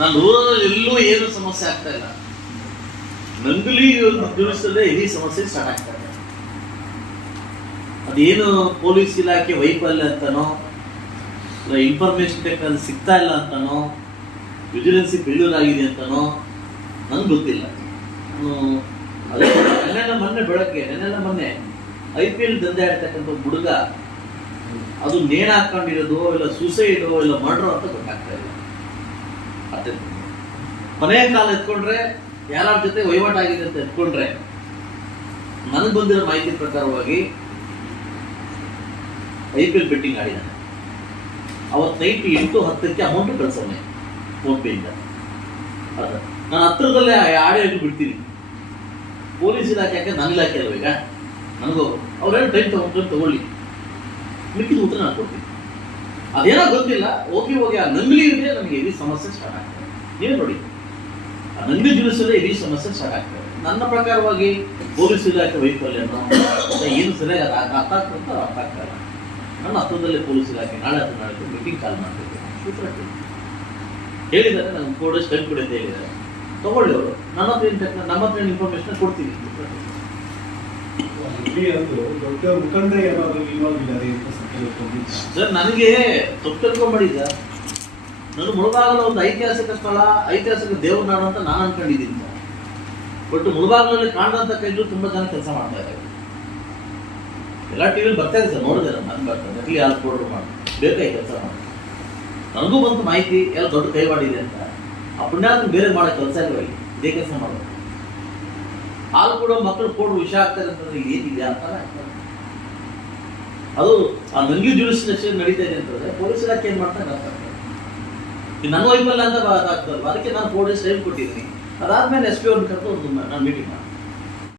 ನಾನು ರೂರಲ್ ಎಲ್ಲೂ ಏನು ಸಮಸ್ಯೆ ಆಗ್ತಾ ಇಲ್ಲ. ನಂಗಲಿ ತಿಳಿಸದೆ ಇಡೀ ಸಮಸ್ಯೆ ಸ್ಟಾರ್ಟ್ ಆಗ್ತಾ ಇದೆ. ಅದೇನು ಪೊಲೀಸ್ ಇಲಾಖೆ ವೈಫಲ್ಯ ಅಂತನೋ, ಇಲ್ಲ ಇನ್ಫಾರ್ಮೇಶನ್ ಟೆಕ್ನಾಲಜಿ ಸಿಗ್ತಾ ಇಲ್ಲ ಅಂತನೋ ವಿಜಿಲೆನ್ಸಿ ಫೇಲ್ಯೂರ್ ಆಗಿದೆ ಅಂತನೋ, ನಂಗೆ ಗೊತ್ತಿಲ್ಲ. ನೆನ್ನೆಲ್ಲ ಮೊನ್ನೆ ಬೆಳಗ್ಗೆ ನೆನ್ನೆಲ್ಲ ಮೊನ್ನೆ ಐ ಪಿ ಎಲ್ ದಂಧೆ ಆಡ್ತಕ್ಕಂಥ ಹುಡುಗ, ಅದು ನೇಣ ಹಾಕೊಂಡಿರೋದು ಇಲ್ಲ ಸೂಸೈಡು ಇಲ್ಲ ಮರ್ಡರ್ ಅಂತ ಗೊತ್ತಾಗ್ತಾ ಇಲ್ಲ. ಅದೇ. ಕೊನೆಯ ಕಾಲ ಎತ್ಕೊಂಡ್ರೆ ಯಾರ ಜೊತೆ ವಹಿವಾಟಾಗಿದೆ ಅಂತ ಎತ್ಕೊಂಡ್ರೆ ನನಗೆ ಬಂದಿರೋ ಮಾಹಿತಿ ಪ್ರಕಾರವಾಗಿ ಐ ಪಿ ಎಲ್ ಬೆಟ್ಟಿಂಗ್ ಆಡಿದ್ದಾನೆ ಅವತ್ತು ನೈಟ್ ಎಂಟು ಹತ್ತಕ್ಕೆ ಅಮೌಂಟ್ ಕಳ್ಸೋಣ ಫೋನ್ ಪೇಯಿಂದ ಅದ. ನಾನು ಹತ್ರದಲ್ಲೇ ಆಡಿಯೋ ಬಿಡ್ತೀನಿ. ಪೊಲೀಸ್ ಇಲಾಖೆ ಯಾಕೆ ನನ್ನ ಇಲಾಖೆ ಅಲ್ವ ಈಗ? ನನಗೂ ಅವ್ರೇನು ಟೈಮ್ ತಗೊಂಡ್ರೆ ತಗೊಳ್ಳಿ. ಮಿಕ್ಕಿದ ಉತ್ತರ ನಾನು ಕೊಡ್ತೀನಿ. ಅದೇನೋ ಗೊತ್ತಿಲ್ಲ, ಹೋಗಿ ಹೋಗಿ ಆ ನಂಬಿಲಿ ಇದ್ರೆ ನನಗೆ ಇಡೀ ಸಮಸ್ಯೆ ಸ್ಟಾರ್ಟ್ ಆಗ್ತದೆ. ನೀವು ನೋಡಿ? ಆ ನಂಗಲಿ ಜುಡಿಸೋದೇ ಇಡೀ ಸಮಸ್ಯೆ ಸ್ಟಾರ್ಟ್ ಆಗ್ತದೆ. ನನ್ನ ಪ್ರಕಾರವಾಗಿ ಪೊಲೀಸ್ ಇಲಾಖೆ ವೈಫಲ್ಯ ಏನು ಸರಿಯಾಗಿ ಅದು ಅರ್ಥ ಆಗ್ತಂತ ಅರ್ಥ ಆಗ್ತಾ ಇಲ್ಲ. ನನ್ನ ಹತ್ತದಲ್ಲೇ ಪೊಲೀಸ್ ಇಲಾಖೆ ನಾಳೆ ಹತ್ತು ನಾಳೆ ಮೀಟಿಂಗ್ ಕಾಲ್ ಮಾಡ್ತಿದ್ದೆ. ಹೇಳಿದ್ದಾರೆ ನಂಗೆ ಫೋಟೋ ಸ್ಟೆಲ್ ಕೊಡಿ ಅಂತ ಹೇಳಿದ್ದಾರೆ. ತಗೊಳ್ಳಿ ಅವರು. ನನ್ನ ಹತ್ರ ಏನು ನಮ್ಮ ಹತ್ರ ಇನ್ಫಾರ್ಮೇಶನ್ ಕೊಡ್ತೀನಿ. ಸರ್, ನನಗೆ ತಪ್ಪು ತಿಳ್ಕೊಂಬಿಡಿ ಸರ್ ನಾನು ಮುಳಬಾಗಲ ಒಂದು ಐತಿಹಾಸಿಕ ಸ್ಥಳ, ಐತಿಹಾಸಿಕ ದೇವ್ರ ನಾಡು ಅಂತ ನಾನು ಅನ್ಕೊಂಡಿದ್ದೀನಿ. ಬಟ್ ಮುಳುಬಾಗಲಲ್ಲಿ ಕಾಣದಂತ ಕೈಗಳು ತುಂಬಾ ಜನ ಕೆಲಸ ಮಾಡ್ತಾ ಇದ್ದಾರೆ. ಎಲ್ಲ ಟಿವಿಲಿ ಬರ್ತಾ ಇದೆ ಸರ್, ನೋಡಿದೆ ನಾನು ನನ್ಗೆ ಬರ್ತದೆ ನಕಲಿ ಹಾಲು ಕೊಡೋರು ಮಾಡಿ. ಬೇಕಾಗಿ ಕೆಲಸ ಮಾಡಿ. ನನಗೂ ಬಂತು ಮಾಹಿತಿ, ಎಲ್ಲ ದೊಡ್ಡ ಕೈವಾಡಿದೆ ಅಂತ. ಆ ಪುಣ್ಯಾತ್ಮ ಬೇರೆ ಮಾಡೋ ಕೆಲಸ ಇಲ್ಲಿ? ಇದೇ ಕೆಲಸ ಮಾಡೋದು. ಹಾಲು ಕೂಡ ಮಕ್ಕಳು ಕೊಡು ವಿಷ ಆಗ್ತಾರೆ ಅಂತಂದ್ರೆ ಏನಿದೆ ಅಂತ ಅದು ಆ ನಂಗಿ ಜುಡಿಸ್ಲೇಷನ್ ನಡೀತಾ ಇದೆ ಅಂತಂದ್ರೆ ಪೊಲೀಸ್ ಇಲಾಖೆ ಏನ್ ಮಾಡ್ತಾರೆ ನನ್ನ ವೈಫಲ್ಯ ಅಂತ ಅದಾಗ್ತದಲ್ವ? ಅದಕ್ಕೆ ನಾನು ಫೋರ್ ಡೇಸ್ ಕೊಟ್ಟಿದ್ದೀನಿ. ಅದಾದ್ಮೇಲೆ ಎಸ್ ಪಿ ಅವ್ರನ್ನ ಕರೆದು ನಾನು ಮೀಟಿಂಗ್ ಮಾಡಿ